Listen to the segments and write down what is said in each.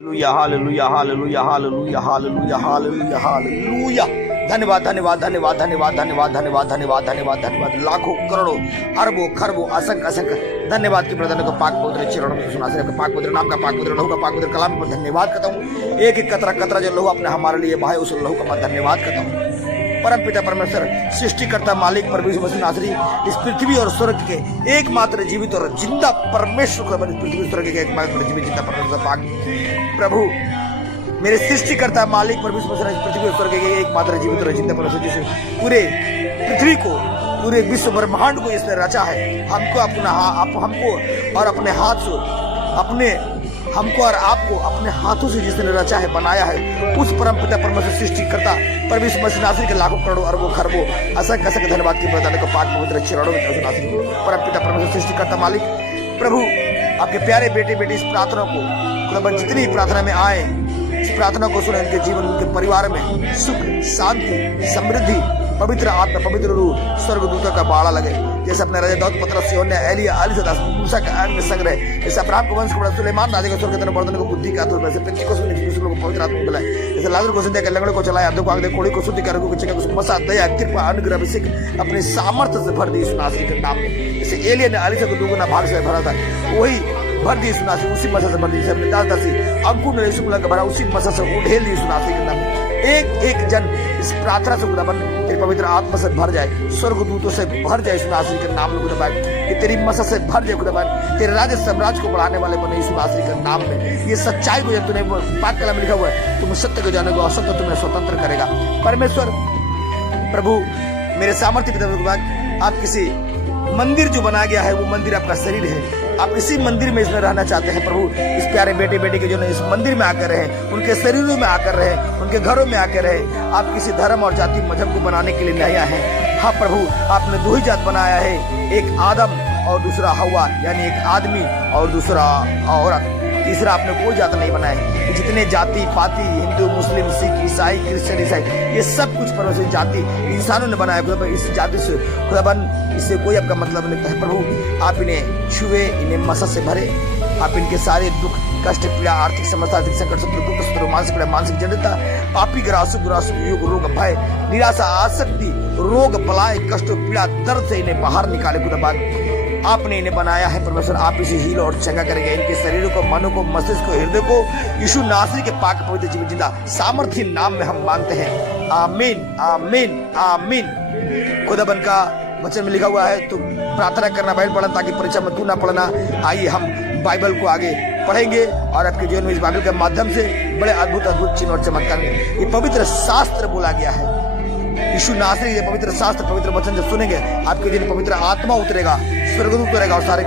Hallelujah hallelujah hallelujah hallelujah hallelujah hallelujah hallelujah. धन्यवाद धन्यवाद धन्यवाद धन्यवाद धन्यवाद धन्यवाद धन्यवाद धन्यवाद धन्यवाद। लाखों करोड़ों अरबों खरबों असंख्य असंख्य धन्यवाद की प्रदान को पाक पवित्र चरणों में सुना से पाक पवित्र नाम का पाक पवित्र लहू का पाक पवित्र कलाम पर धन्यवाद करता हूँ। एक एक कतरा कतरा जो लहू अपने हमारे लिए भाई उस लहू का मैं धन्यवाद करता हूँ। परम पिता परमेश्वर सृष्टिकर्ता मालिक प्रभु मसीह नासरी इस पृथ्वी और स्वर्ग के एकमात्र जीवित और जिंदा परमेश्वर को पृथ्वी स्वर्ग के एकमात्र जीवित जिंदा परमेश्वर पाक प्रभु मेरे सृष्टिकर्ता मालिक प्रभु मसीह पृथ्वी और स्वर्ग के एकमात्र जीवित और जिंदा परमेश्वर जिसे पूरे पृथ्वी को पूरे विश्व ब्रह्मांड को इसने रचा है। हमको अपना हमको और अपने हाथ से हमको और आपको अपने हाथों से जिसने रचा है बनाया है उस परम पिता परमेश्वर सृष्टिकर्ता परमेश्वर मसीह नासरी के लाखों करोड़ों अरबों खरबों असंख्य असंख्य धन्यवाद की प्रदान को पाक पवित्र चरणों में नासरी परम पिता परमेश्वर सृष्टिकर्ता मालिक प्रभु आपके प्यारे बेटे बेटी इस प्रार्थना को जितनी प्रार्थना में आए इस प्रार्थना को सुने उनके जीवन उनके परिवार में सुख शांति समृद्धि पवित्र आत्मा पवित्र रूह स्वर्गदूतों का बाड़ा लगे। जैसे अपने राजा दाऊद पतरस योन्या एलिया अलीसदास मूसा का अंग संग्रह जैसे अब्राहम को वंश को सुलेमान राजा को स्वर्ग देने बर्तन को बुद्धि का आतुर में से पृथ्वी को सुनने को पवित्र आत्मा बुलाए। जैसे लाजर को जिंदा के लंगड़े को चलाया अधों को आग दे कोड़ी को शुद्धि कर को चंगे को मसा दया कृपा अनुग्रह अभिषेक अपने सामर्थ्य से भर दी इस नासरी के नाम में। जैसे एलिया ने अलीसा को दुगुना भाग से भरा था वही भर दी सुनासी उसी मसा से भर दी अपने दास दासी अंकुर ने यीशु को भरा उसी मसा से उड़ेल दी सुनासी के नाम में। एक एक जन इस प्रार्थना से खुदाबंद तेरी पवित्र आत्मा से भर जाए स्वर्गदूतों से भर जाए सुनासरी के नाम में खुदाबंद कि तेरी मसा से भर जाए खुदाबंद तेरे राज्य साम्राज्य को बढ़ाने वाले बने यीशु नासरी के नाम में। ये सच्चाई को जब तूने पाक कलम में लिखा हुआ है तुम सत्य को जानेगा और सत्य तुम्हें स्वतंत्र करेगा। परमेश्वर प्रभु मेरे सामर्थ्य पिता आप किसी मंदिर जो बनाया गया है वो मंदिर आपका शरीर है। आप इसी मंदिर में इसमें रहना चाहते हैं प्रभु। इस प्यारे बेटे बेटे के जो इस मंदिर में आकर रहे उनके शरीरों में आकर रहे उनके घरों में आकर रहे। आप किसी धर्म और जाति मजहब को बनाने के लिए नहीं आए हैं। हाँ प्रभु आपने दो ही जात बनाया है एक आदम और दूसरा हवा यानी एक आदमी और दूसरा औरत तीसरा आपने कोई जात नहीं बनाया। जितने जाति पाति हिंदू मुस्लिम सिख ईसाई क्रिश्चियन ईसाई ये सब कुछ परमेश्वर जाति इंसानों ने बनाया खुदा इस जाति से खुदाबन इससे कोई आपका मतलब नहीं है। प्रभु आप इन्हें छुए इन्हें मसा से भरे आप इनके सारे दुख कष्ट पीड़ा आर्थिक समस्या आर्थिक संकट शत्रु दुख शत्रु मानसिक पीड़ा मानसिक जड़ता पापी ग्रासु दुरासु युग रोग भय निराशा आसक्ति रोग बलाय कष्ट पीड़ा दर्द से इन्हें बाहर निकाले खुदाबन आपने इन्हें बनाया है परमेश्वर। आप इसे हील और चंगा करेंगे इनके शरीरों को मनो को मस्तिष्क को हृदय को यीशु नासरी के पाक पवित्र जीवन जिंदा सामर्थ्य नाम में हम मांगते हैं आमीन आमीन आमीन। खुदाबंद का वचन में लिखा हुआ है तो प्रार्थना करना बाइबल पढ़ना ताकि परीक्षा में तू ना पढ़ना। आइए हम बाइबल को आगे पढ़ेंगे और आपके जीवन में इस बाइबल के माध्यम से बड़े अद्भुत अद्भुत चिन्ह और चमत्कार ये पवित्र शास्त्र बोला गया है। यीशु नासरी ये पवित्र शास्त्र पवित्र वचन जब सुनेंगे आपके दिन पवित्र आत्मा उतरेगा स्वर्गदूत उतरेगा और सारे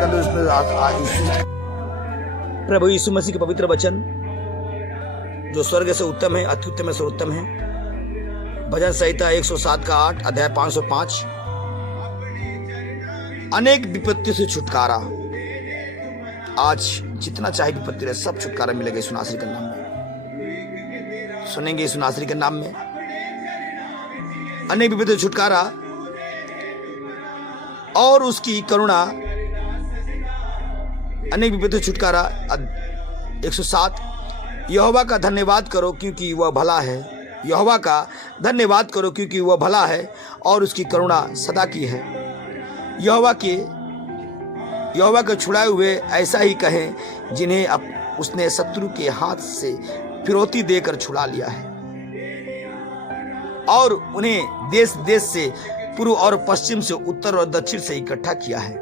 प्रभु यीशु मसीह के पवित्र वचन जो स्वर्ग से उत्तम है अत्युत्तम से उत्तम है। भजन संहिता 107 का 8 अध्याय 505 अनेक विपत्ति से छुटकारा। आज जितना चाहे विपत्ति रहे सब छुटकारा मिलेगा यीशु नासरी के नाम में। सुनेंगे यीशु नासरी के नाम में अनेक विपत्ति से छुटकारा और उसकी करुणा अनेक विपत्ति से छुटकारा। 107 यहोवा का धन्यवाद करो क्योंकि वह भला है। यहोवा का धन्यवाद करो क्योंकि वह भला है और उसकी करुणा सदा की है। यहोवा के छुड़ाए हुए ऐसा ही कहें जिन्हें उसने शत्रु के हाथ से फिरौती देकर छुड़ा लिया है और उन्हें देश देश से पूर्व और पश्चिम से उत्तर और दक्षिण से इकट्ठा किया है।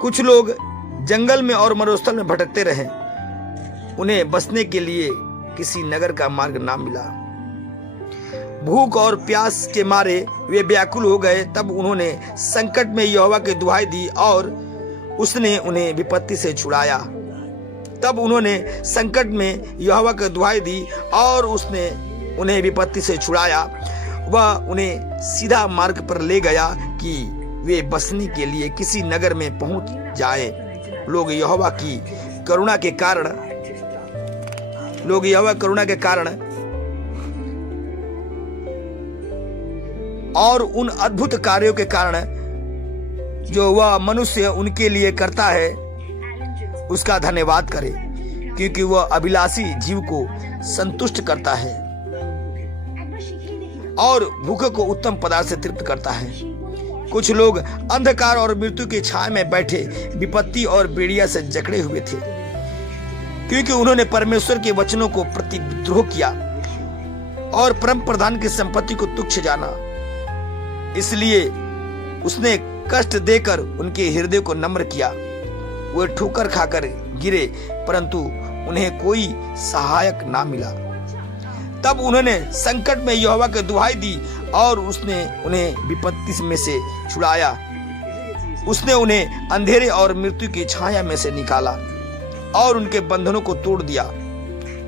कुछ लोग जंगल में और मरुस्थल में भटकते रहे उन्हें बसने के लिए किसी नगर का मार्ग ना मिला। भूख और प्यास के मारे वे व्याकुल हो गए तब उन्होंने संकट में यहोवा की दुहाई दी और उसने उन्हें विपत्ति से छुड़ाया। तब उन्होंने संकट में यहोवा की दुहाई दी और उसने उन्हें विपत्ति से छुड़ाया। वह उन्हें सीधा मार्ग पर ले गया कि वे बसने के लिए किसी नगर में पहुंच जाए। लोग यहोवा करुणा के कारण और उन अद्भुत कार्यों के कारण जो वह मनुष्य उनके लिए करता है उसका धन्यवाद करे, क्योंकि वह अभिलाषी जीव को संतुष्ट करता है और भूखे को उत्तम पदार्थ से तृप्त करता है। कुछ लोग अंधकार और मृत्यु की छाया में बैठे विपत्ति और बेड़िया से जकड़े हुए थे, क्योंकि उन्होंने परमेश्वर के वचनों को प्रतिद्रोह किया और परम प्रधान की संपत्ति को तुच्छ जाना। इसलिए उसने कष्ट देकर उनके हृदय को नम्र किया। वे ठोकर खाकर गिरे, परंतु उन्हें कोई सहायक ना मिला। तब उन्होंने संकट में यहोवा की दुहाई दी और उसने उन्हें विपत्ति में से छुड़ाया। उसने उन्हें अंधेरे और मृत्यु की छाया में से निकाला और उनके बंधनों को तोड़ दिया।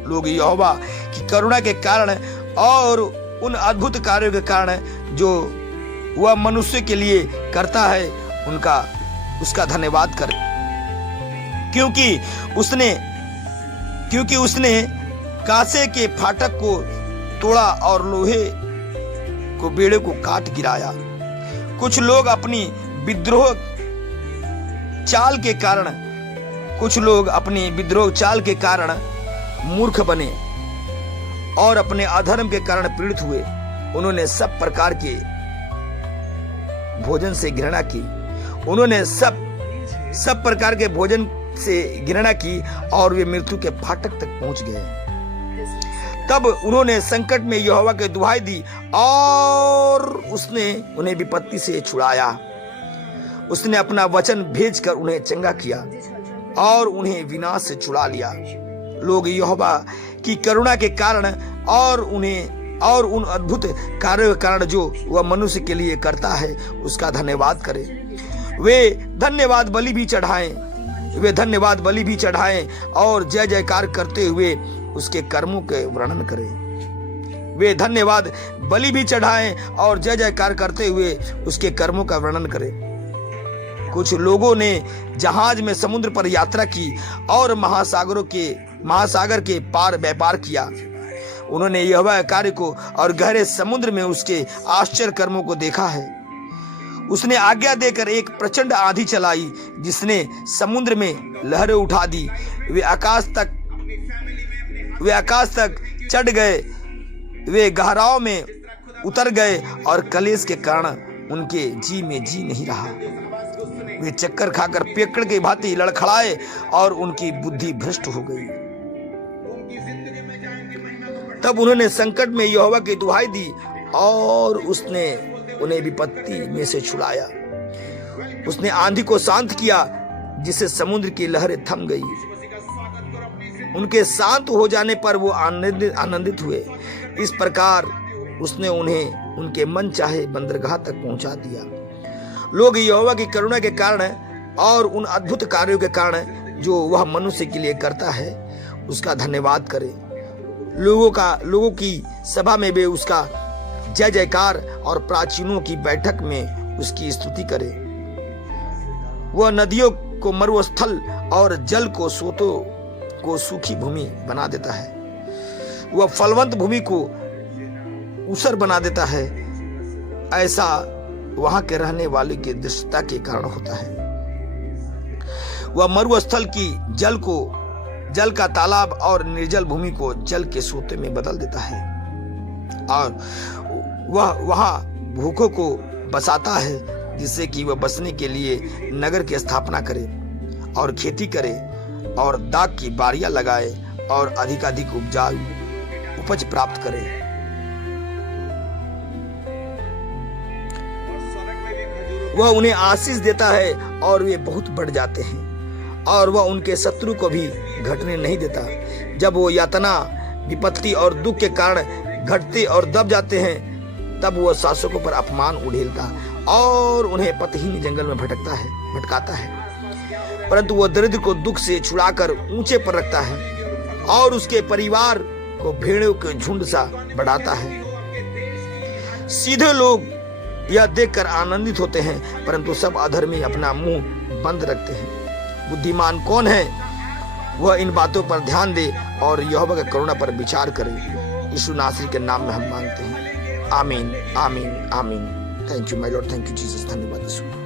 लोग यहोवा की करुणा के कारण और उन अद्भुत कार्यों के कारण जो वह मनुष्य के लिए करता है उसका धन्यवाद करें, क्योंकि उसने कांसे के फाटक को तोड़ा और लोहे को बेड़े को काट गिराया। कुछ लोग अपनी विद्रोह चाल के कारण मूर्ख बने और अपने अधर्म के कारण पीड़ित हुए। उन्होंने सब प्रकार के भोजन से घृणा की। उन्होंने सब प्रकार के भोजन से घृणा की और वे मृत्यु के फाटक तक पहुंच गए। तब उन्होंने संकट में यहोवा की दुहाई दी और उसने उन्हें विपत्ति से छुड़ाया। उसने अपना वचन भेजकर उन्हें चंगा किया और उन्हें विनाश से छुड़ा लिया। लोग यहोवा की करुणा के कारण और उन अद्भुत कार्यों के कारण जो वह मनुष्य के लिए करता है उसका धन्यवाद करें। वे धन्यवाद बलि भी चढ़ाएं और जय जयकार करते हुए उसके कर्मों के वर्णन करें। वे धन्यवाद बलि भी चढ़ाएं और जय जयकार करते हुए उसके कर्मों का वर्णन करें। कुछ लोगों ने जहाज में समुद्र पर यात्रा की और महासागर के पार व्यापार किया। उन्होंने यहोवा के कार्य को और गहरे समुद्र में उसके आश्चर्य कर्मों को देखा है। उसने आज्ञा देकर एक प्रचंड आंधी चलाई जिसने समुद्र में लहरें उठा दी। वे आकाश तक चढ़ गए, वे गहराओं में उतर गए और कलेश के कारण उनके जी में जी नहीं रहा। वे चक्कर खाकर पेकड़ की भांति लड़खड़ाए और उनकी बुद्धि भ्रष्ट हो गई। तब उन्होंने संकट में यहोवा की दुहाई दी और उसने उन्हें विपत्ति में से छुड़ाया। उसने आंधी को शांत किया जिससे समुद्र की लहरें थम गई। उनके शांत हो जाने पर वो आनंदित हुए। इस प्रकार उसने उन्हें उनके मन चाहे बंदरगाह तक पहुंचा दिया। लोग यहोवा की करुणा के कारण और उन अद्भुत कार्यों के कारण जो वह मनुष्य के लिए करता है उसका धन्यवाद करें। लोगों की सभा में वे उसका जय जयकार और प्राचीनों की बैठक में उसकी स्तुति करें। वह नदियों को मरुस्थल और जल को सोतों को सूखी भूमि बना देता है। वह फलवंत भूमि को ऊसर बना देता है। ऐसा वहां के रहने वाले की दृष्टता के कारण होता है। वह मरुस्थल की जल का तालाब और निर्जल भूमि को जल के सोते में बदल देता है और वह वहां भूखों को बसाता है जिससे कि वह बसने के लिए नगर की स्थापना करे और खेती करे और दाख की बारियां लगाए और अधिकाधिक उपज प्राप्त करे। वह उन्हें आशीष देता है और वे बहुत बढ़ जाते हैं और वह उनके शत्रु को भी घटने नहीं देता। जब वो यातना विपत्ति और दुख के कारण घटते और दब जाते हैं तब वह शासकों पर अपमान उड़ेलता और उन्हें पतहीन जंगल में भटकाता है। परंतु वह दरिद्र को दुख से छुड़ाकर ऊंचे पर रखता है और उसके परिवार को भेड़ों के झुंड सा बढ़ाता है। सीधे लोग यह देखकर आनंदित होते हैं परंतु सब अधर्मी अपना मुंह बंद रखते हैं। बुद्धिमान कौन है? वह इन बातों पर ध्यान दे और यहोवा की करुणा पर विचार करे। यीशु नासरी के नाम में हम मांगते हैं, आमीन आमीन आमीन। Thank you my Lord, thank you Jesus. धन्यवाद यीशु।